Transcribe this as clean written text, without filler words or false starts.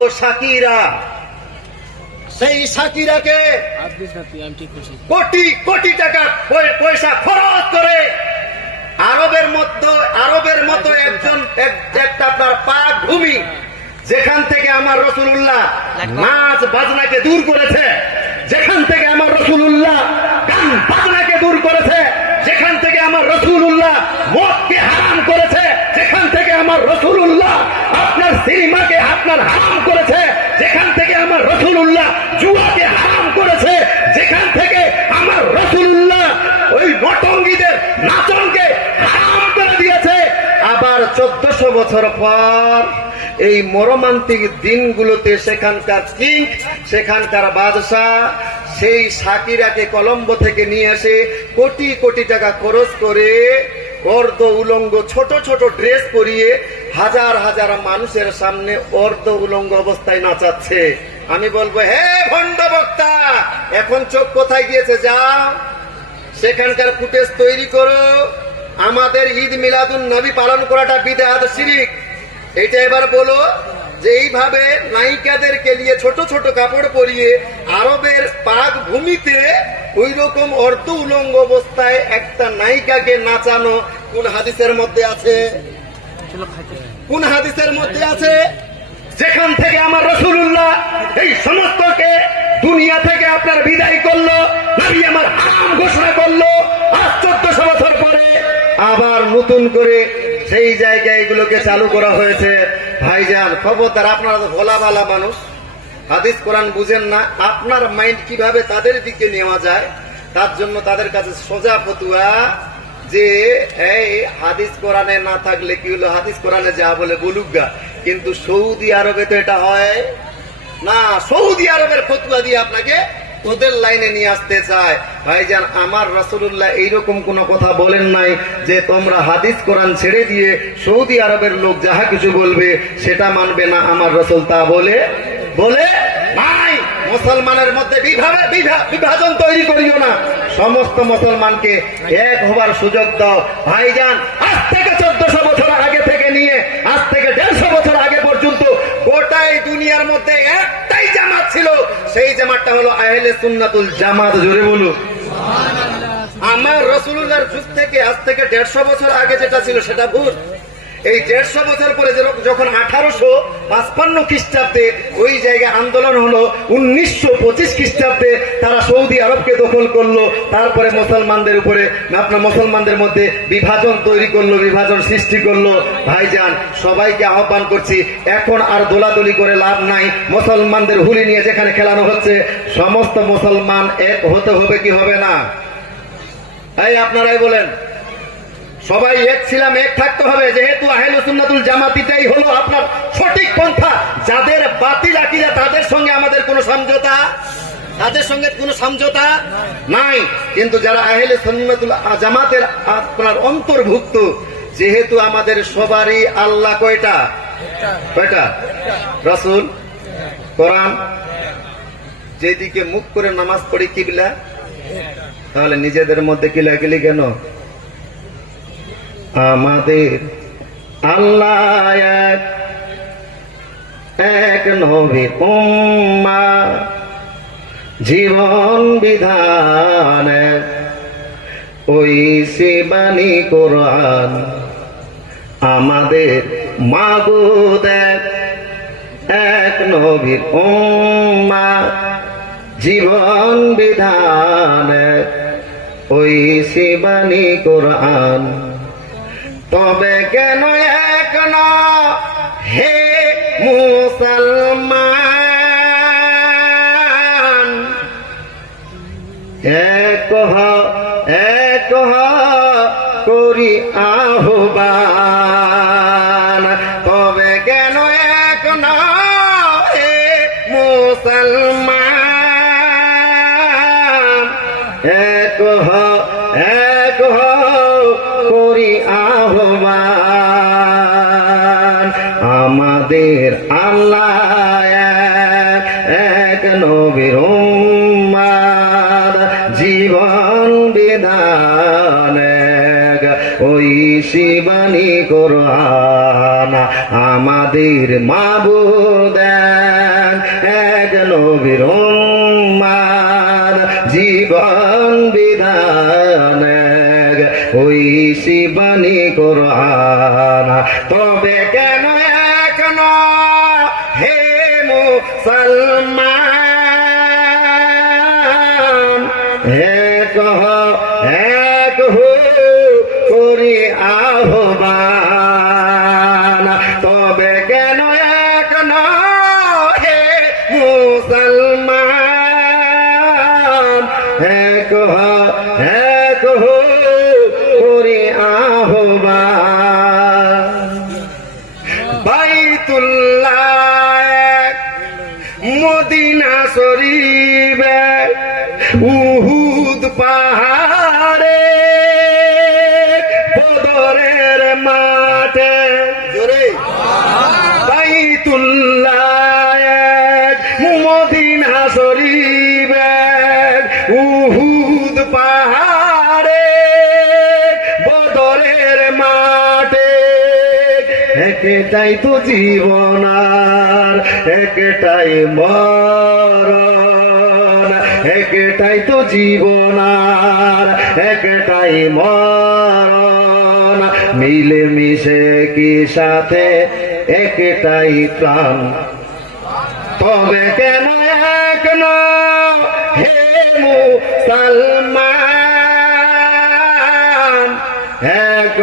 Shakira, সেই সাকিরাকে কোটি কোটি টাকা পয়সা খরচ করে আরবের মতো একটা আপনার পাক ভূমি, যেখান থেকে আমার রাসূলুল্লাহ নাচ বাজনাকে দূর করেছে, যেখান থেকে আমার রাসূলুল্লাহ গান বাজনাকে দূর করেছে, যেখান থেকে আমার রাসূলুল্লাহ মদকে হারাম করেছে, যেখান থেকে আমার রাসূলুল্লাহ আপনার সিনেমাকে আপনার হারাম করেছে, যেখান থেকে আমার রাসূলুল্লাহ জুয়াকে হারাম করেছে, যেখান থেকে আমার রাসূলুল্লাহ ওই নটঙ্গীদের নাচনকে হারাম করে দিয়েছে, আবার 1400 বছর পর এই মর্মান্তিক দিনগুলোতে সেখানকার কিং, সেখানকার বাদশাহ সেই সাকিরাকে কলম্বো থেকে নিয়ে এসে কোটি কোটি টাকা খরচ করে অর্ধ উলঙ্গ ছোট ছোট ড্রেস পরিয়ে হাজার হাজার মানুষের সামনে অর্ধ উলঙ্গ অবস্থায় নাচাচ্ছে। আমি বলবো, হে ভণ্ড বক্তা, এখন চোখ কোথায় গিয়েছে? যাও সেখানকার ফুটেজ তৈরি করো। আমাদের ঈদ মিলাদুন নবী পালন করাটা বিদআত শিরক, এটা এবার বলো যে এইভাবে নায়িকাদেরকে নিয়ে ছোট ছোট কাপড় পরিয়ে আরবের পাক ভূমিতে ওই রকম অর্ধ উলঙ্গ অবস্থায় একটা নায়িকাকে নাচানো কোন হাদিসের মধ্যে আছে? কোন হাদিসের মধ্যে আছে? যেখান থেকে আমার রাসূলুল্লাহ এই সমস্তকে দুনিয়া থেকে আপনার বিদায় করলো, নবী আমার হারাম ঘোষণা করলো, আজ 1400 বছর পরে আবার নতুন করে সেই জায়গায় এগুলোকে চালু করা হয়েছে। ভাইজান খবরদার, আপনারা তো ভোলা ভালা মানুষ, হাদিস কোরআন বুঝেন না, আপনার মাইন্ড কিভাবে তাদের দিকে নেওয়া যায়, তার জন্য তাদের কাছে সোজা ফতুয়া যে এই হাদিস কোরআনে না থাকলে কি হলো, হাদিস কোরআনে যা বলে বলুক গা, কিন্তু সৌদি আরবে তো এটা হয় না। সৌদি আরবের ফতুয়া দিয়ে আপনাকে ওদের লাইনে নিয়ে আসতে চায়। ভাইজান আমার রাসূলুল্লাহ এইরকম কোন কথা বলেন নাই যে তোমরা হাদিস কোরআন ছেড়ে দিয়ে সৌদি আরবের লোক যাহা কিছু বলবে সেটা মানবে না, আমার রাসূল তা বলে নাই। মুসলমানের মধ্যে বিভাজন তৈরি করিও না, সমস্ত মুসলমানকে এক হবার সুযোগ দাও। ভাইজান আজ থেকে 1400 বছর আগে থেকে নিয়ে আজ থেকে 150 বছর আগে পর্যন্ত গোটাই দুনিয়ার মধ্যে একটাই জামাত ছিল, সেই জামাতটা হলো আহলে সুন্নাতুল জামাত। জোরে বলুন সুবহানাল্লাহ। আমার রাসূলুল্লাহর যুগ থেকে আজ থেকে 150 বছর আগে যেটা ছিল সেটা ভুল। এই 150 বছর পরে যখন 1855 খ্রিস্টাব্দে ওই জায়গায় আন্দোলন হলো, 1925 খ্রিস্টাব্দে তারা সৌদি আরবকে দখল করলো, তারপরে মুসলমানদের উপরে আপনার মুসলমানদের মধ্যে বিভাজন তৈরি করলো, বিভাজন সৃষ্টি করলো। ভাইজান সবাইকে আহ্বান করছি, এখন আর দোলাদলি করে লাভ নাই। মুসলমানদের হুলি নিয়ে যেখানে খেলানো হচ্ছে, সমস্ত মুসলমান এক হতে হবে কি হবে না? এই আপনারাই বলেন, সবাই এক ছিলাম, এক থাকতে হবে, যেহেতু আহলে সুন্নাতুল জামাতিটাই হলো আপনার সঠিক পন্থা। যাদের বাতিল আকীদা তাদের সঙ্গে আমাদের কোনো সমঝোতা নাই, কিন্তু যারা আহলে সুন্নাতুল জামাতের আপনার অন্তর্ভুক্ত, যেহেতু আমাদের সবারই আল্লাহ কয়টা? রাসূল, কোরআন, যেদিকে মুখ করে নামাজ পড়ি কিবলা, তাহলে নিজেদের মধ্যে কিলাকিলি কেন? আমাদের আল্লাহ এক নবী উম্মাহ, জীবন বিধান ওই শিবানী কোরআন, আমাদের মাবুদ এক নবী উম্মাহ, জীবন বিধান ওই শিবানী কোরআন। তবে কেন এক না হে মুসলমান, এক করি আহ্বান, তবে কেন এক না হে মুসলমান, এক করি আহ্বান। আমাদের আল্লাহ এক নবীর উম্মাহ, জীবন বিধান ওই শিবানী কোরআন, আমাদের মাবুদ মুসলমান এক হো করি আহ্বান, তবে কেন এক নহে মুসলমান এক হো করি আহ্বান। বাইতুল্লাহ মদিনা শরীফ উহুদ পাহাড়ে বদরের মাঠে জোরে বাইতুল্লাহ মদিনা শরীফ উহুদ পাহাড়ে বদরের মাঠে একটাই তো জীবন আর একটাই মরণ, একটাই তো জীবন আর একটাই মরণ, মিলে মিশে কি সাথে একটাই প্রাণ, তবে কেন এক হে মুসলমান এক